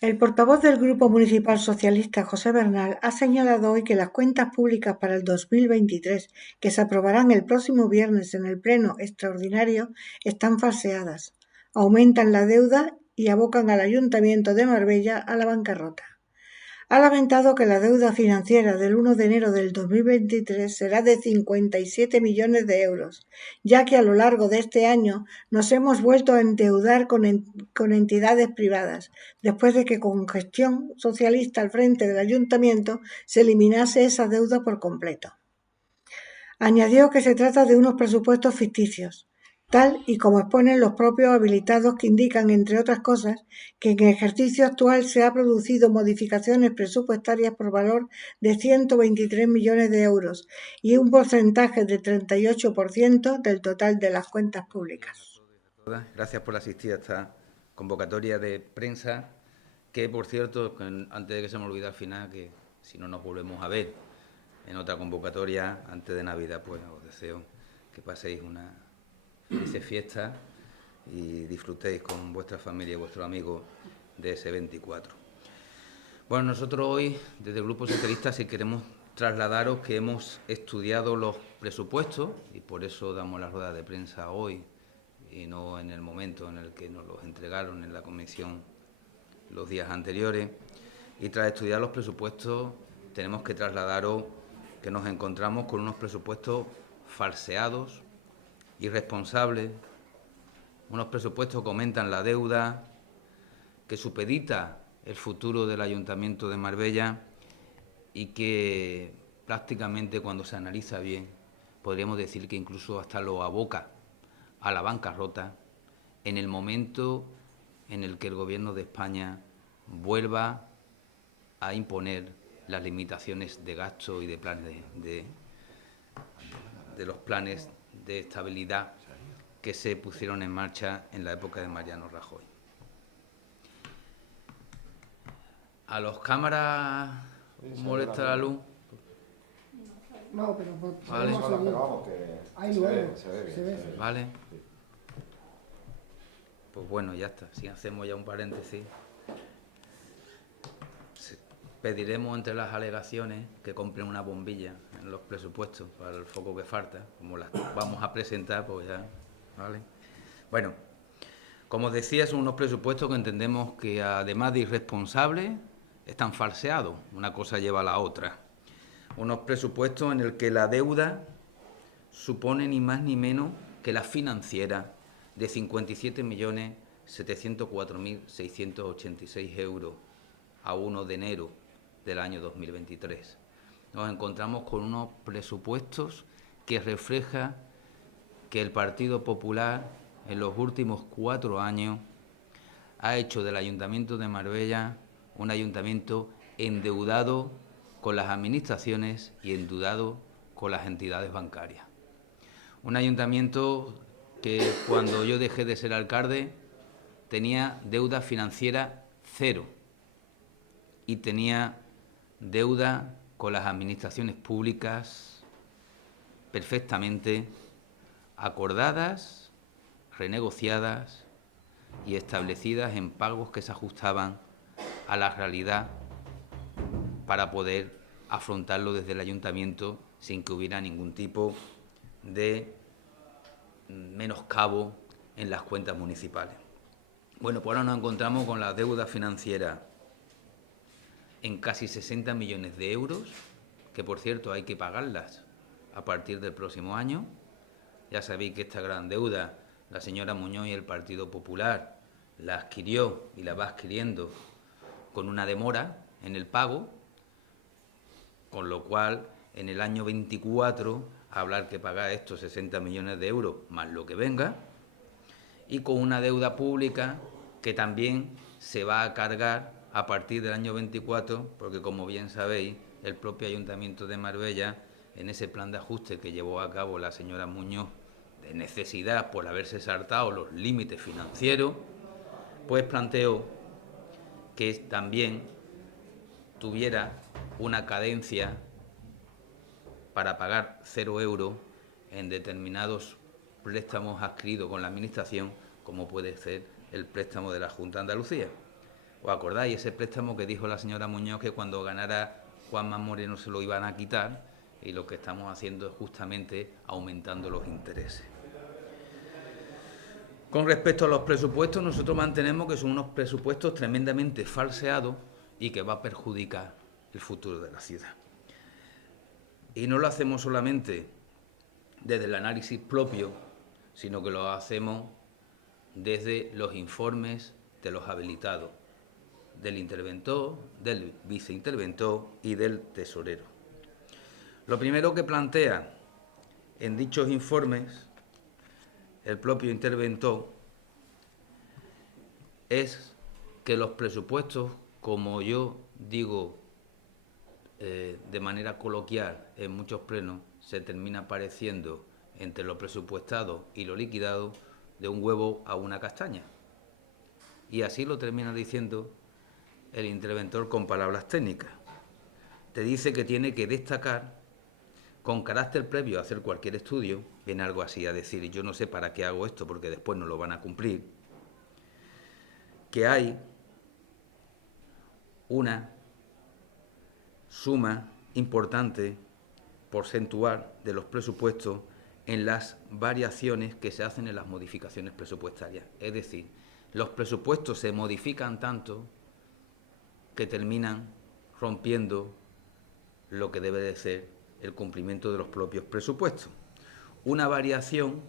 El portavoz del Grupo Municipal Socialista, José Bernal, ha señalado hoy que las cuentas públicas para el 2023, que se aprobarán el próximo viernes en el Pleno extraordinario, están falseadas, aumentan la deuda y abocan al Ayuntamiento de Marbella a la bancarrota. Ha lamentado que la deuda financiera del 1 de enero del 2023 será de 57 millones de euros, ya que a lo largo de este año nos hemos vuelto a endeudar con entidades privadas, después de que con gestión socialista al frente del ayuntamiento se eliminase esa deuda por completo. Añadió que se trata de unos presupuestos ficticios, tal y como exponen los propios habilitados, que indican, entre otras cosas, que en el ejercicio actual se han producido modificaciones presupuestarias por valor de 123 millones de euros y un porcentaje del 38% del total de las cuentas públicas. Gracias por asistir a esta convocatoria de prensa, que por cierto, antes de que se me olvide al final, que si no nos volvemos a ver en otra convocatoria antes de Navidad, pues os deseo que paséis una feliz fiesta y disfrutéis con vuestra familia y vuestros amigos de ese 24. Bueno, nosotros hoy, desde el Grupo Socialista, sí queremos trasladaros que hemos estudiado los presupuestos y por eso damos la rueda de prensa hoy y no en el momento en el que nos los entregaron en la comisión los días anteriores. Y tras estudiar los presupuestos tenemos que trasladaros que nos encontramos con unos presupuestos falseados, irresponsables, unos presupuestos que aumentan la deuda, que supedita el futuro del Ayuntamiento de Marbella y que prácticamente, cuando se analiza bien, podríamos decir que incluso hasta lo aboca a la bancarrota en el momento en el que el Gobierno de España vuelva a imponer las limitaciones de gasto y de planes de los planes de estabilidad que se pusieron en marcha en la época de Mariano Rajoy. ¿A los cámaras molesta la luz? No, pero vale. vamos, que ahí luego se ve. Vale. Pues bueno, ya está. Si hacemos ya un paréntesis, pediremos entre las alegaciones que compren una bombilla en los presupuestos para el foco que falta. Como las vamos a presentar, pues ya, ¿vale? Bueno, como os decía, son unos presupuestos que entendemos que, además de irresponsables, están falseados. Una cosa lleva a la otra. Unos presupuestos en el que la deuda supone ni más ni menos que la financiera de 57.704.686 euros a 1 de enero del año 2023. Nos encontramos con unos presupuestos que reflejan que el Partido Popular en los últimos 4 años ha hecho del Ayuntamiento de Marbella un ayuntamiento endeudado con las administraciones y endeudado con las entidades bancarias. Un ayuntamiento que, cuando yo dejé de ser alcalde, tenía deuda financiera cero y tenía deuda con las administraciones públicas perfectamente acordadas, renegociadas y establecidas en pagos que se ajustaban a la realidad para poder afrontarlo desde el ayuntamiento sin que hubiera ningún tipo de menoscabo en las cuentas municipales. Bueno, pues ahora nos encontramos con la deuda financiera en casi 60 millones de euros, que por cierto hay que pagarlas a partir del próximo año. Ya sabéis que esta gran deuda la señora Muñoz y el Partido Popular la adquirió y la va adquiriendo con una demora en el pago, con lo cual en el año 24 hablar que pagar estos 60 millones de euros más lo que venga, y con una deuda pública que también se va a cargar a partir del año 24, porque, como bien sabéis, el propio Ayuntamiento de Marbella, en ese plan de ajuste que llevó a cabo la señora Muñoz, de necesidad por haberse saltado los límites financieros, pues planteó que también tuviera una cadencia para pagar 0 euros en determinados préstamos adquiridos con la Administración, como puede ser el préstamo de la Junta de Andalucía. ¿Os acordáis ese préstamo que dijo la señora Muñoz que cuando ganara Juanma Moreno se lo iban a quitar? Y lo que estamos haciendo es justamente aumentando los intereses. Con respecto a los presupuestos, nosotros mantenemos que son unos presupuestos tremendamente falseados y que va a perjudicar el futuro de la ciudad. Y no lo hacemos solamente desde el análisis propio, sino que lo hacemos desde los informes de los habilitados, del interventor, del viceinterventor y del tesorero. Lo primero que plantea en dichos informes el propio interventor es que los presupuestos, como yo digo de manera coloquial en muchos plenos, se termina pareciendo entre lo presupuestado y lo liquidado de un huevo a una castaña. Y así lo termina diciendo el interventor con palabras técnicas. Te dice que tiene que destacar, con carácter previo a hacer cualquier estudio, viene algo así a decir, yo no sé para qué hago esto porque después no lo van a cumplir, que hay una suma importante porcentual de los presupuestos en las variaciones que se hacen en las modificaciones presupuestarias. Es decir, los presupuestos se modifican tanto que terminan rompiendo lo que debe de ser el cumplimiento de los propios presupuestos. Una variación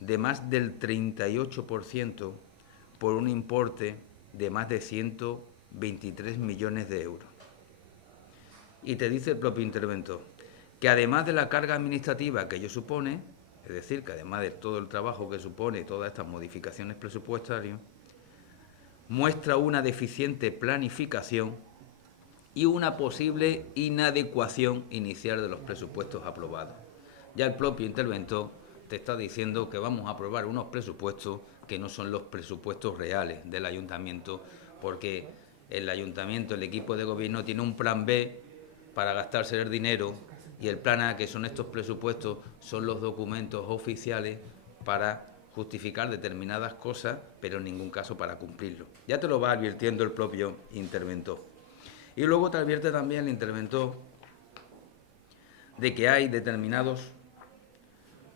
de más del 38% por un importe de más de 123 millones de euros. Y te dice el propio interventor que además de la carga administrativa que ello supone, es decir, que además de todo el trabajo que supone todas estas modificaciones presupuestarias, muestra una deficiente planificación y una posible inadecuación inicial de los presupuestos aprobados. Ya el propio interventor te está diciendo que vamos a aprobar unos presupuestos que no son los presupuestos reales del ayuntamiento, porque el ayuntamiento, el equipo de gobierno, tiene un plan B para gastarse el dinero y el plan A, que son estos presupuestos, son los documentos oficiales para justificar determinadas cosas, pero en ningún caso para cumplirlo. Ya te lo va advirtiendo el propio interventor. Y luego te advierte también el interventor de que hay determinadas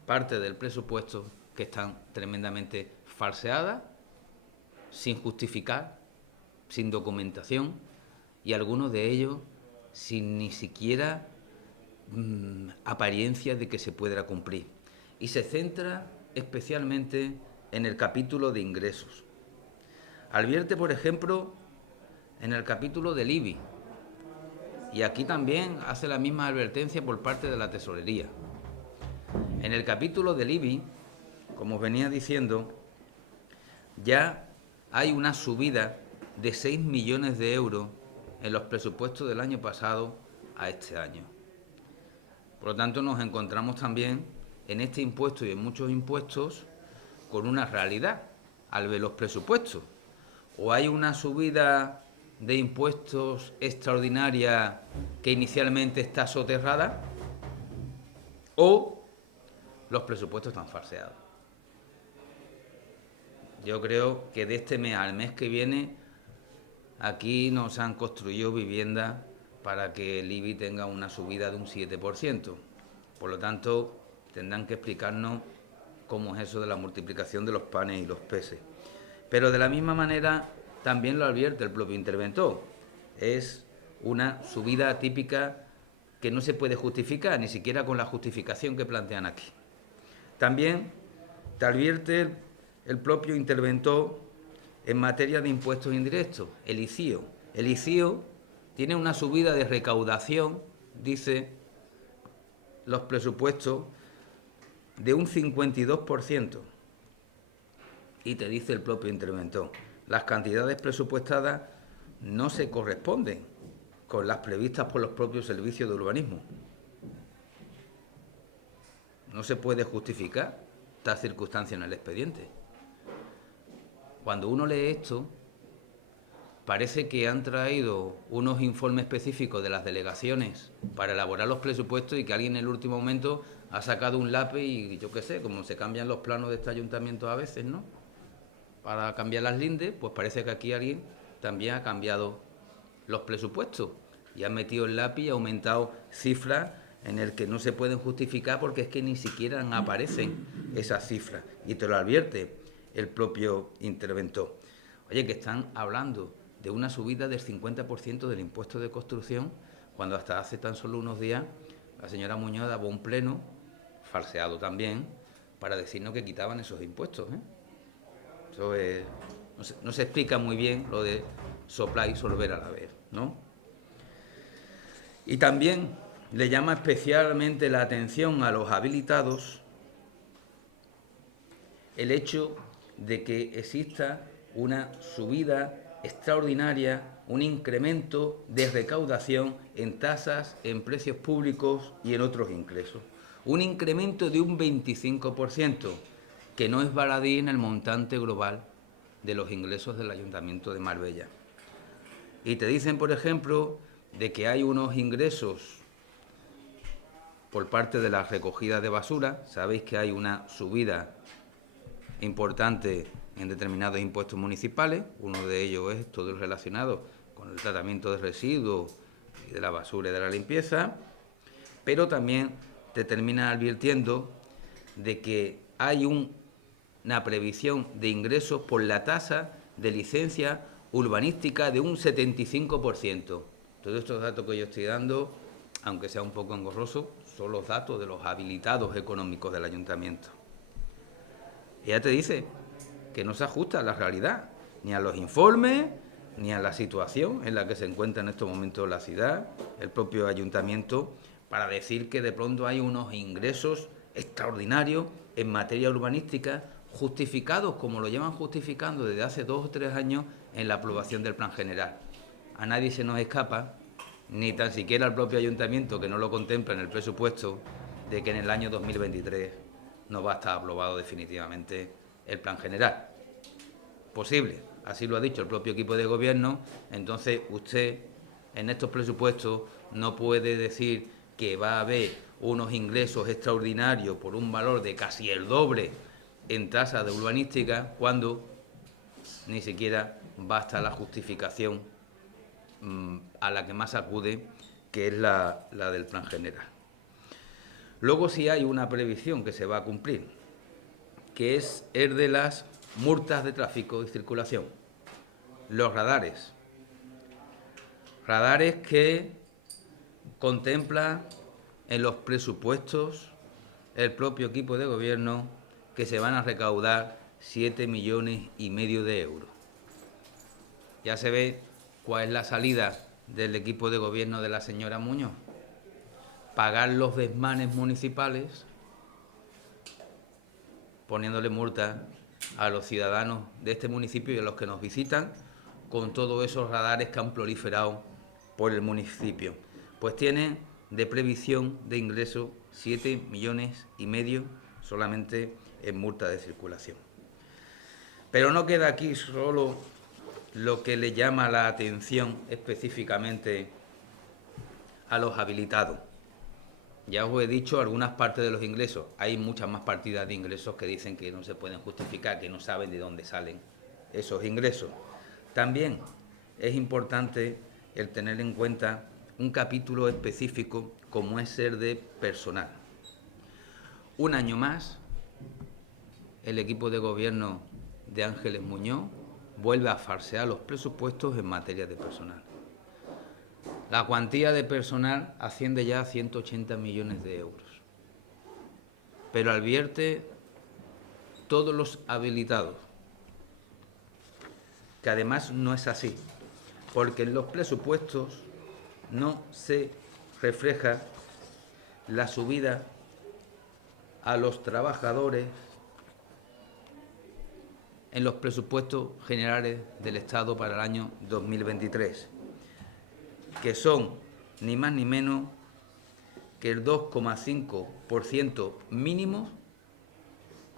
partes del presupuesto que están tremendamente falseadas, sin justificar, sin documentación, y algunos de ellos sin ni siquiera apariencias de que se pudiera cumplir. Y se centra especialmente en el capítulo de ingresos. Advierte, por ejemplo, en el capítulo del IBI, y aquí también hace la misma advertencia por parte de la tesorería. En el capítulo del IBI, como os venía diciendo, ya hay una subida de 6 millones de euros en los presupuestos del año pasado a este año. Por lo tanto, nos encontramos también en este impuesto y en muchos impuestos con una realidad al ver los presupuestos. O hay una subida de impuestos extraordinaria que inicialmente está soterrada, o los presupuestos están falseados. Yo creo que de este mes al mes que viene, aquí nos han construido viviendas para que el IBI tenga una subida de un 7%. Por lo tanto, tendrán que explicarnos cómo es eso de la multiplicación de los panes y los peces. Pero de la misma manera también lo advierte el propio interventor. Es una subida típica que no se puede justificar, ni siquiera con la justificación que plantean aquí. También te advierte el propio interventor en materia de impuestos indirectos, el ICIO. El ICIO tiene una subida de recaudación, dice los presupuestos, de un 52%. Y te dice el propio interventor, las cantidades presupuestadas no se corresponden con las previstas por los propios servicios de urbanismo. No se puede justificar tal circunstancia en el expediente. Cuando uno lee esto, parece que han traído unos informes específicos de las delegaciones para elaborar los presupuestos y que alguien en el último momento ha sacado un lápiz y yo qué sé, como se cambian los planos de este ayuntamiento a veces, ¿no? Para cambiar las lindes, pues parece que aquí alguien también ha cambiado los presupuestos y ha metido el lápiz y ha aumentado cifras en el que no se pueden justificar porque es que ni siquiera aparecen esas cifras. Y te lo advierte el propio interventor. Oye, que están hablando de una subida del 50% del impuesto de construcción, cuando hasta hace tan solo unos días la señora Muñoz daba un pleno, falseado también, para decirnos que quitaban esos impuestos, ¿eh? Eso es, no se explica muy bien lo de soplar y sorber a la vez, ¿no? Y también le llama especialmente la atención a los habilitados el hecho de que exista una subida extraordinaria, un incremento de recaudación en tasas, en precios públicos y en otros ingresos. Un incremento de un 25%, que no es baladí en el montante global de los ingresos del Ayuntamiento de Marbella. Y te dicen, por ejemplo, de que hay unos ingresos por parte de la recogida de basura. Sabéis que hay una subida importante en determinados impuestos municipales. Uno de ellos es todo el relacionado con el tratamiento de residuos y de la basura y de la limpieza. Pero también te terminan advirtiendo de que hay una previsión de ingresos por la tasa de licencia urbanística de un 75%. Todos estos datos que yo estoy dando, aunque sea un poco engorroso, son los datos de los habilitados económicos del ayuntamiento. Ella te dice que no se ajusta a la realidad, ni a los informes, ni a la situación en la que se encuentra en estos momentos la ciudad, el propio ayuntamiento, para decir que de pronto hay unos ingresos extraordinarios en materia urbanística, justificados como lo llevan justificando desde hace 2 o 3 años en la aprobación del Plan General. A nadie se nos escapa, ni tan siquiera al propio ayuntamiento, que no lo contempla en el presupuesto, de que en el año 2023 no va a estar aprobado definitivamente el Plan General. Posible, así lo ha dicho el propio equipo de gobierno. Entonces usted en estos presupuestos no puede decir que va a haber unos ingresos extraordinarios por un valor de casi el doble en tasas de urbanística, cuando ni siquiera basta la justificación a la que más acude, que es la del Plan General. Luego sí hay una previsión que se va a cumplir, que es el de las multas de tráfico y circulación. Los radares. Radares que contempla en los presupuestos el propio equipo de gobierno, que se van a recaudar 7,5 millones de euros. Ya se ve cuál es la salida del equipo de gobierno de la señora Muñoz. Pagar los desmanes municipales, poniéndole multa a los ciudadanos de este municipio y a los que nos visitan, con todos esos radares que han proliferado por el municipio. Pues tienen de previsión de ingreso 7,5 millones solamente en multa de circulación. Pero no queda aquí solo lo que le llama la atención específicamente a los habilitados. Ya os he dicho algunas partes de los ingresos. Hay muchas más partidas de ingresos que dicen que no se pueden justificar, que no saben de dónde salen esos ingresos. También es importante el tener en cuenta un capítulo específico como es el de personal. Un año más, el equipo de gobierno de Ángeles Muñoz vuelve a falsear los presupuestos en materia de personal. La cuantía de personal asciende ya a 180 millones de euros. Pero advierte todos los habilitados que además no es así, porque en los presupuestos no se refleja la subida a los trabajadores en los presupuestos generales del Estado para el año 2023, que son ni más ni menos que el 2,5% mínimo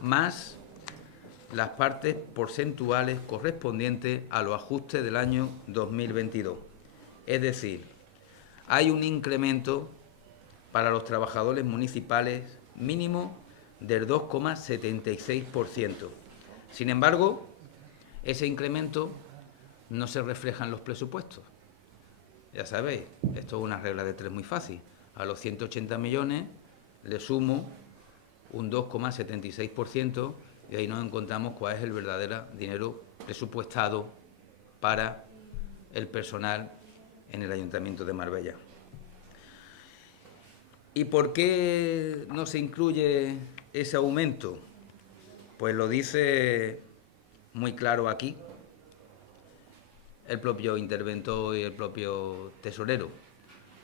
más las partes porcentuales correspondientes a los ajustes del año 2022. Es decir, hay un incremento para los trabajadores municipales mínimo del 2,76%. Sin embargo, ese incremento no se refleja en los presupuestos. Ya sabéis, esto es una regla de 3 muy fácil. A los 180 millones le sumo un 2,76% y ahí nos encontramos cuál es el verdadero dinero presupuestado para el personal en el Ayuntamiento de Marbella. ¿Y por qué no se incluye ese aumento? Pues lo dice muy claro aquí el propio interventor y el propio tesorero.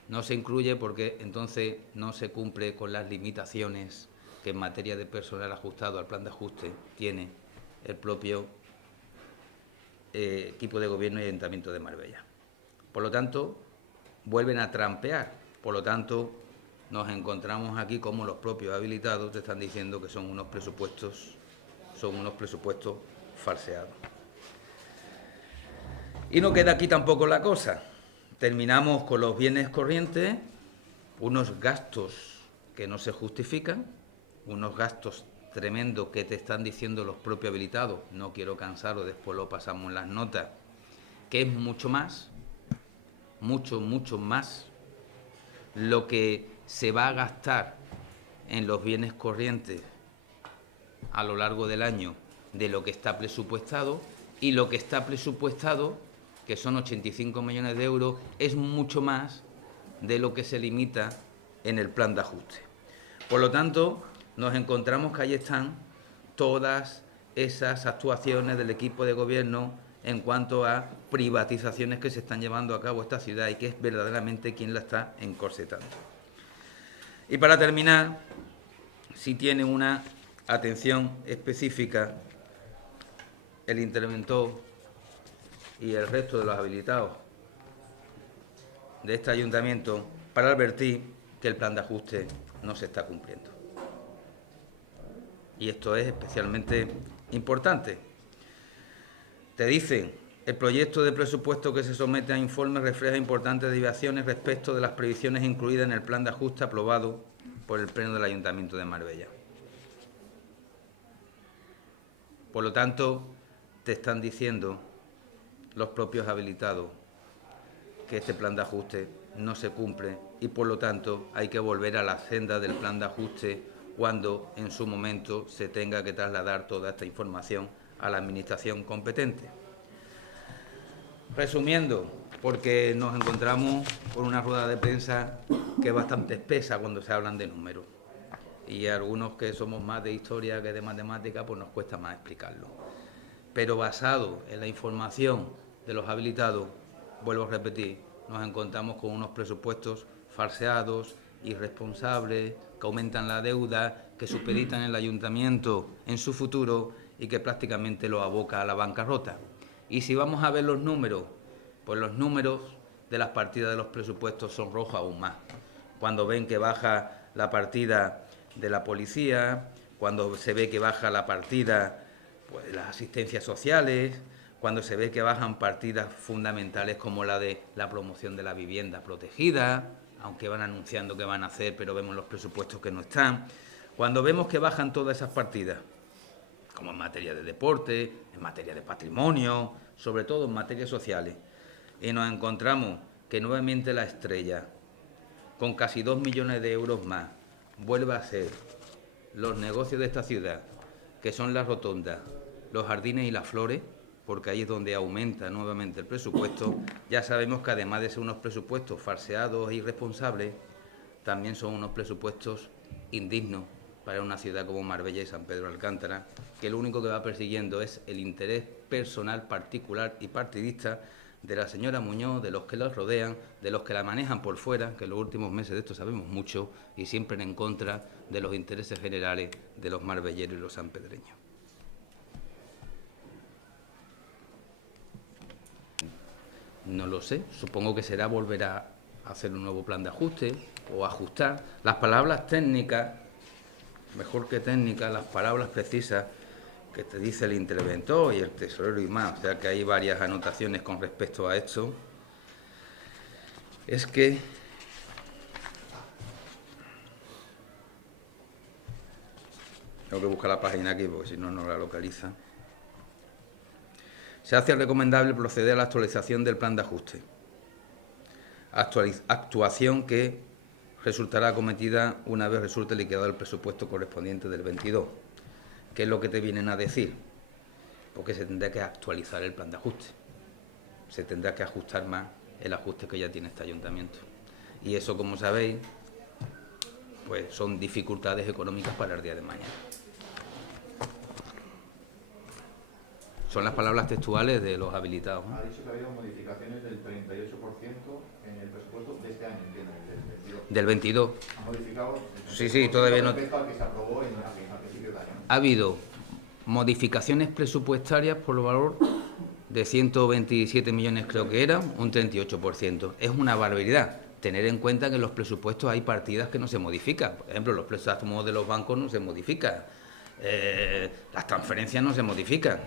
No se incluye porque entonces no se cumple con las limitaciones que en materia de personal ajustado al plan de ajuste tiene el propio equipo de gobierno y Ayuntamiento de Marbella. Por lo tanto, vuelven a trampear. Por lo tanto, nos encontramos aquí como los propios habilitados te están diciendo que son unos presupuestos falseados. Y no queda aquí tampoco la cosa. Terminamos con los bienes corrientes, unos gastos que no se justifican, unos gastos tremendos que te están diciendo los propios habilitados, no quiero cansaros, después lo pasamos en las notas, que es mucho más, mucho más lo que se va a gastar en los bienes corrientes a lo largo del año de lo que está presupuestado, y lo que está presupuestado, que son 85 millones de euros, es mucho más de lo que se limita en el plan de ajuste. Por lo tanto, nos encontramos que ahí están todas esas actuaciones del equipo de gobierno en cuanto a privatizaciones que se están llevando a cabo en esta ciudad y que es verdaderamente quien la está encorsetando. Y para terminar, si tiene una atención específica el interventor y el resto de los habilitados de este ayuntamiento para advertir que el plan de ajuste no se está cumpliendo. Y esto es especialmente importante. Te dicen, el proyecto de presupuesto que se somete a informe refleja importantes desviaciones respecto de las previsiones incluidas en el plan de ajuste aprobado por el Pleno del Ayuntamiento de Marbella. Por lo tanto, te están diciendo los propios habilitados que este plan de ajuste no se cumple y, por lo tanto, hay que volver a la senda del plan de ajuste cuando en su momento se tenga que trasladar toda esta información a la administración competente. Resumiendo, porque nos encontramos con una rueda de prensa que es bastante espesa cuando se hablan de números, y a algunos que somos más de historia que de matemática, pues nos cuesta más explicarlo. Pero basado en la información de los habilitados, vuelvo a repetir, nos encontramos con unos presupuestos falseados, irresponsables, que aumentan la deuda, que supeditan el ayuntamiento en su futuro y que prácticamente lo aboca a la bancarrota. Y si vamos a ver los números, pues los números de las partidas de los presupuestos son rojos aún más. Cuando ven que baja la partida de la policía, cuando se ve que baja la partida pues, de las asistencias sociales, cuando se ve que bajan partidas fundamentales como la de la promoción de la vivienda protegida, aunque van anunciando que van a hacer, pero vemos los presupuestos que no están. Cuando vemos que bajan todas esas partidas, como en materia de deporte, en materia de patrimonio, sobre todo en materias sociales, y nos encontramos que nuevamente la estrella, con casi 2 millones de euros más, vuelve a ser los negocios de esta ciudad, que son las rotondas, los jardines y las flores, porque ahí es donde aumenta nuevamente el presupuesto. Ya sabemos que además de ser unos presupuestos falseados e irresponsables, también son unos presupuestos indignos para una ciudad como Marbella y San Pedro de Alcántara, que lo único que va persiguiendo es el interés personal, particular y partidista de la señora Muñoz, de los que la rodean, de los que la manejan por fuera, que en los últimos meses de esto sabemos mucho, y siempre en contra de los intereses generales de los marbelleros y los sanpedreños. No lo sé, supongo que será volver a hacer un nuevo plan de ajuste o ajustar. Las palabras técnicas, mejor que técnicas, las palabras precisas que te dice el interventor y el tesorero y más, o sea que hay varias anotaciones con respecto a esto, es que tengo que buscar la página aquí porque si no, no la localiza. Se hace recomendable proceder a la actualización del plan de ajuste. Actuación que resultará acometida una vez resulte liquidado el presupuesto correspondiente del 22. ¿Qué es lo que te vienen a decir? Porque se tendrá que actualizar el plan de ajuste. Se tendrá que ajustar más el ajuste que ya tiene este ayuntamiento. Y eso, como sabéis, pues son dificultades económicas para el día de mañana. Son las palabras textuales de los habilitados, ¿no? Ha dicho que ha habido modificaciones del 38% en el presupuesto de este año, entiendo, del 22. Del 22. ¿Ha modificado? Sí, todavía no. Respecto al que se aprobó a principios de año. Ha habido modificaciones presupuestarias por valor de 127 millones, creo que era, un 38%. Es una barbaridad. Tener en cuenta que en los presupuestos hay partidas que no se modifican. Por ejemplo, los préstamos de los bancos no se modifican. Las transferencias no se modifican.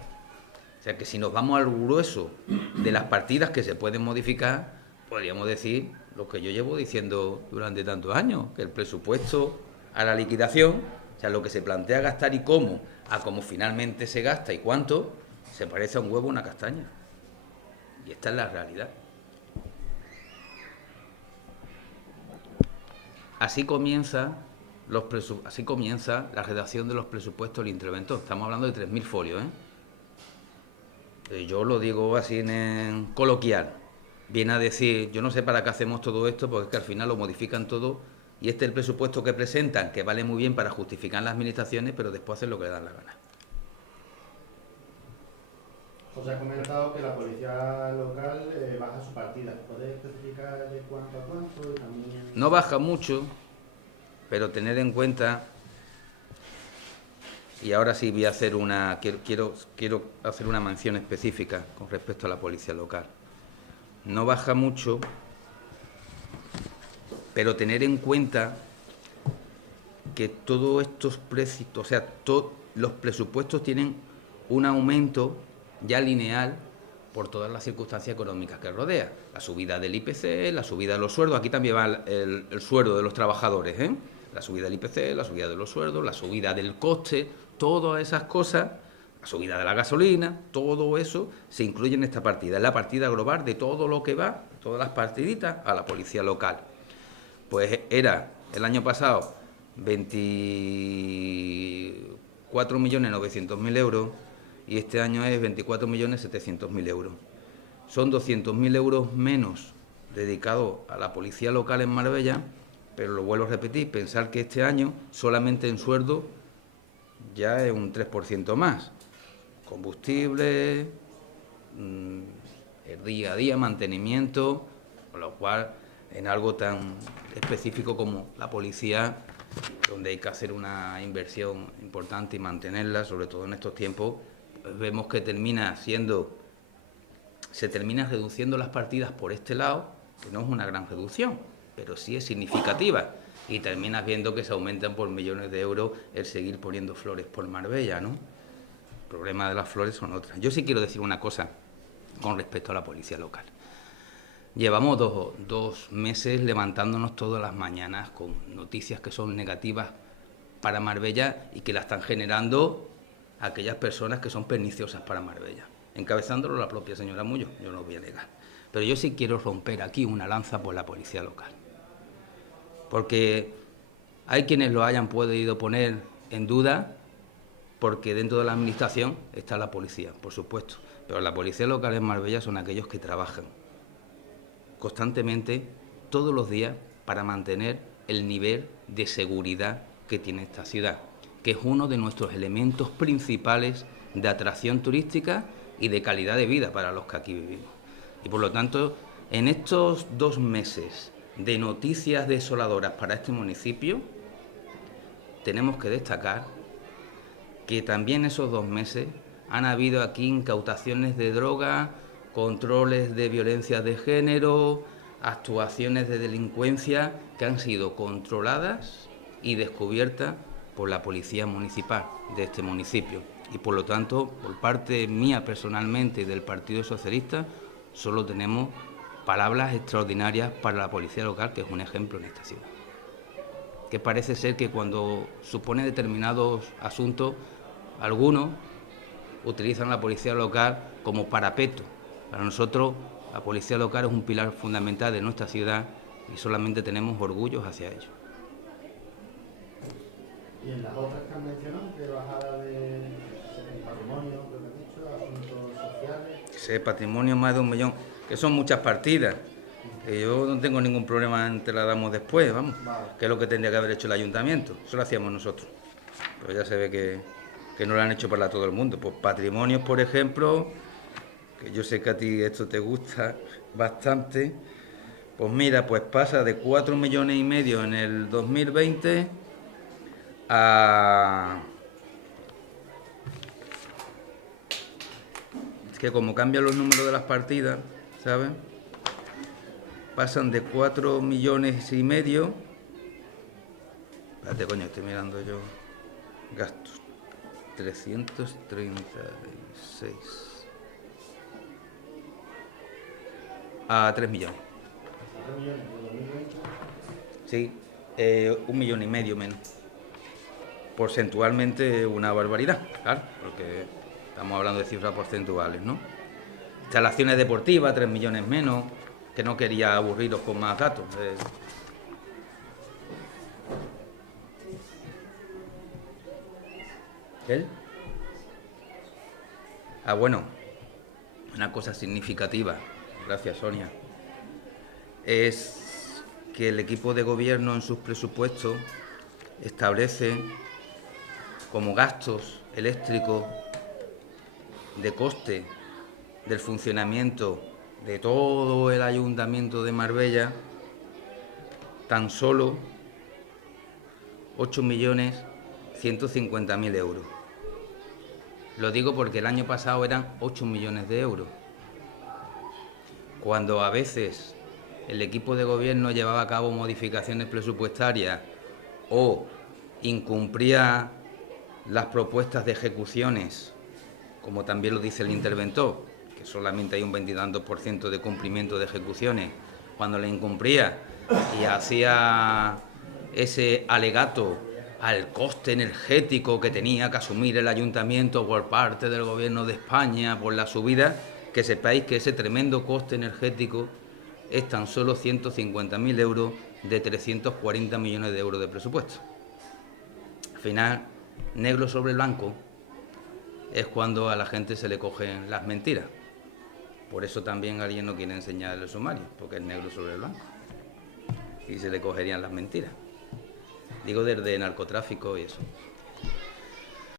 O sea que si nos vamos al grueso de las partidas que se pueden modificar, podríamos decir lo que yo llevo diciendo durante tantos años, que el presupuesto a la liquidación, o sea, lo que se plantea gastar y cómo, a cómo finalmente se gasta y cuánto, se parece a un huevo o una castaña. Y esta es la realidad. Así comienza la redacción de los presupuestos del interventor. Estamos hablando de 3.000 folios, Yo lo digo así en coloquial. Viene a decir, yo no sé para qué hacemos todo esto, porque es que al final lo modifican todo y este es el presupuesto que presentan, que vale muy bien para justificar las administraciones, pero después hacen lo que le dan la gana. José ha comentado que la policía local baja su partida. ¿Puede especificar de cuánto a cuánto? Y también... No baja mucho, pero tener en cuenta, y ahora sí voy a hacer quiero hacer una mención específica con respecto a la policía local. No baja mucho, pero tener en cuenta que todos estos precios, o sea, los presupuestos tienen un aumento ya lineal por todas las circunstancias económicas que rodea. La subida del IPC, la subida de los sueldos, aquí también va el sueldo de los trabajadores, la subida del IPC, la subida de los sueldos, la subida del coste, todas esas cosas, la subida de la gasolina, todo eso se incluye en esta partida. Es la partida global de todo lo que va, todas las partiditas, a la policía local. Pues era el año pasado 24.900.000 euros y este año es 24.700.000 euros. Son 200.000 euros menos dedicados a la policía local en Marbella, pero lo vuelvo a repetir, pensar que este año solamente en sueldo ya es un 3% más. Combustible, el día a día, mantenimiento, con lo cual en algo tan específico como la policía, donde hay que hacer una inversión importante y mantenerla, sobre todo en estos tiempos, pues vemos que se termina reduciendo las partidas por este lado, que no es una gran reducción, pero sí es significativa, y terminas viendo que se aumentan por millones de euros el seguir poniendo flores por Marbella, ¿no? El problema de las flores son otras. Yo sí quiero decir una cosa con respecto a la policía local. Llevamos dos meses levantándonos todas las mañanas con noticias que son negativas para Marbella y que la están generando aquellas personas que son perniciosas para Marbella, encabezándolo la propia señora Mullo, yo no lo voy a negar. Pero yo sí quiero romper aquí una lanza por la policía local, porque hay quienes lo hayan podido poner en duda, porque dentro de la administración está la policía, por supuesto, pero la policía local en Marbella son aquellos que trabajan constantemente, todos los días, para mantener el nivel de seguridad que tiene esta ciudad, que es uno de nuestros elementos principales de atracción turística y de calidad de vida para los que aquí vivimos. Y por lo tanto, en estos 2 meses de noticias desoladoras para este municipio, tenemos que destacar que también esos 2 meses han habido aquí incautaciones de droga, controles de violencia de género, actuaciones de delincuencia que han sido controladas y descubiertas por la policía municipal de este municipio. Y por lo tanto, por parte mía personalmente y del Partido Socialista, solo tenemos palabras extraordinarias para la policía local, que es un ejemplo en esta ciudad. Que parece ser que cuando supone determinados asuntos, algunos utilizan la policía local como parapeto. Para nosotros, la policía local es un pilar fundamental de nuestra ciudad y solamente tenemos orgullos hacia ello. Y en las otras que han mencionado, de bajada de patrimonio, creo que has dicho, asuntos sociales. Ese patrimonio más de 1 millón, que son muchas partidas. Que yo no tengo ningún problema en te la damos después, vamos. Vale. Que es lo que tendría que haber hecho el ayuntamiento. Eso lo hacíamos nosotros. Pero ya se ve que no lo han hecho para todo el mundo. Pues patrimonios, por ejemplo, que yo sé que a ti esto te gusta bastante. Pues mira, pues pasa de 4,5 millones en el 2020 a... Es que como cambian los números de las partidas, ¿sabes? Pasan de 4,5 millones. Espérate, coño, estoy mirando yo. Gastos. 336. A 3 millones. 3 millones de 2020. Sí, 1,5 millones menos. Porcentualmente una barbaridad, claro, porque estamos hablando de cifras porcentuales, ¿no? Instalaciones deportivas, 3 millones menos, que no quería aburriros con más datos. ¿Él? Ah, bueno, una cosa significativa, gracias Sonia, es que el equipo de gobierno en sus presupuestos establece como gastos eléctricos de coste del funcionamiento de todo el Ayuntamiento de Marbella tan solo 8.150.000 euros. Lo digo porque el año pasado eran 8 millones de euros. Cuando a veces el equipo de gobierno llevaba a cabo modificaciones presupuestarias o incumplía las propuestas de ejecuciones, como también lo dice el interventor, que solamente hay un 22% de cumplimiento de ejecuciones, cuando le incumplía y hacía ese alegato al coste energético que tenía que asumir el ayuntamiento por parte del gobierno de España por la subida, que sepáis que ese tremendo coste energético es tan solo 150.000 euros de 340 millones de euros de presupuesto. Al final, negro sobre blanco es cuando a la gente se le cogen las mentiras. Por eso también alguien no quiere enseñar el sumario, porque es negro sobre blanco y se le cogerían las mentiras. Digo desde narcotráfico y eso.